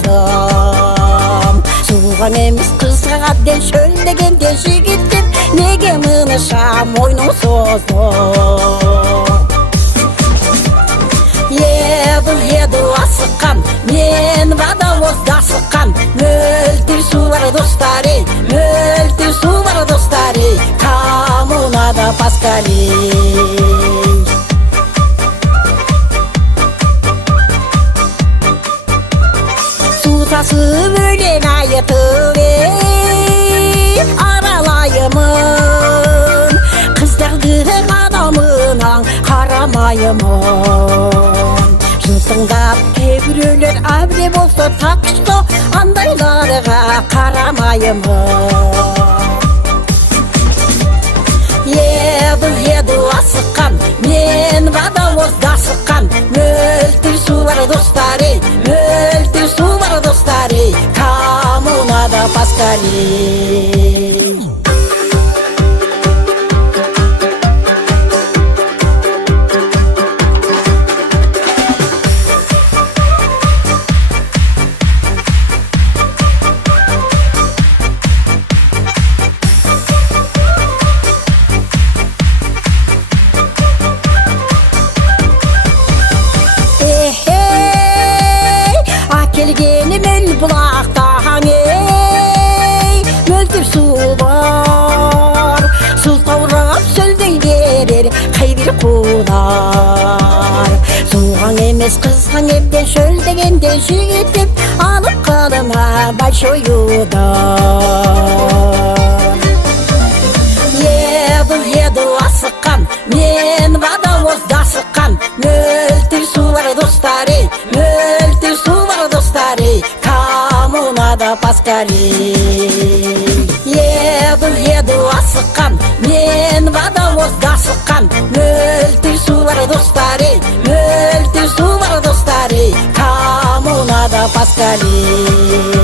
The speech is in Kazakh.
тоздым. Суған емес қызға әбден шөлдегенде жігіттер неге мыныша мойнын созды. Еді асыққан, мен водовозда асыққан. Мөлтір су бар достар ей, мөлтір су бар достар ей, коммунада поскорей. Су тасып өлең айтып ей, аралайымын, қыздардың адамынан қарамайымын. Жылтыңдап кейбіреулер әбіре болса тақышты, андайларға қарамайымын. Еді асыққан, мен водовозда асыққан. Мөлтір су бар достар ей, мөлтір су бар достар ей, коммунада поскорей. Келгенім ел бұлақтан ей, мөлтір су бар, сылтаурап сөлдей берер қайбір қулар. Суған емес қызған ебден шөлдегенде жігіттеп алып қалыма большой удар. Еді асыққан, мен водовозда асыққан. Мөлтір су бар достар ей, мөлтір су бар достар ей, коммунада поскорей. Еді асыққан, мен водовозда асыққан. Мөлтір су бар достар ей, мөлтір су бар достар ей, коммунада поскорей.